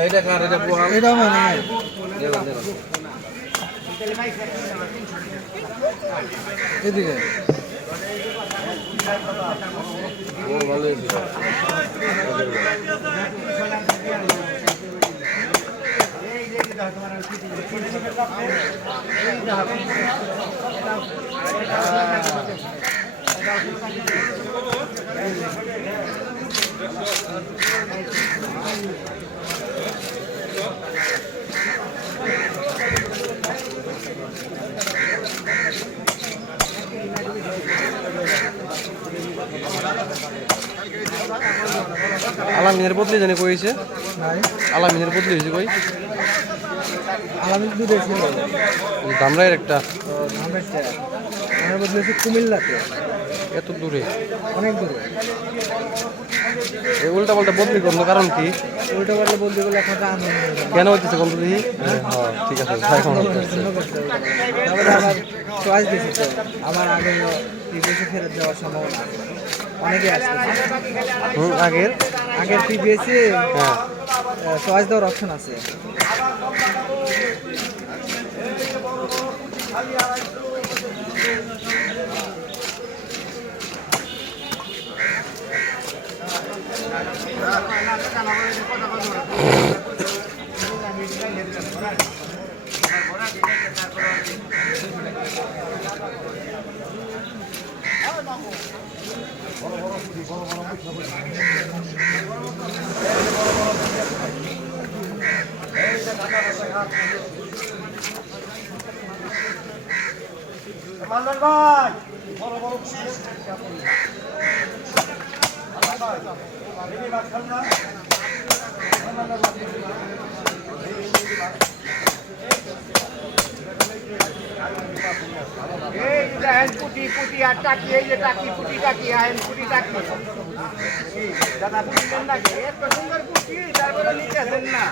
এটা কার এটা পোহা এটা মানে এদিকে ও ভালো হয়েছে আলামিনের বদলি জানি কইছে আলামিনের বদলি হয়েছে কই আলামিন দূরে ছিল ধামরাইয়ের একটা আমার বদলে হচ্ছে কুমিল্লাতে এত দূরে অনেক দূরে এই উল্টা পাল্টা বদলি করলো কারণ কি উল্টো পাল্টা বলতে গেলে এখন কেন হইতেছে বলতো দেখি ঠিক আছে ভাই তারপরে আবার চয়েস দিয়েছে তো আমার আগে বিদেশে ফেরত দেওয়ার সম্ভাবনা আছে অনেকে আসছে আগের আগের পিবিএসে হ্যাঁ চয়েস দেওয়ার অপশন আছে মান্দার ভাই বড় বড় পুটি পুটি আর টাকি এই যে টাকি পুটি টাকি আইন পুটি টাকি দাদা পুটি নেন নাকি এত সুন্দর পুটি তারপরে নিতেছেন না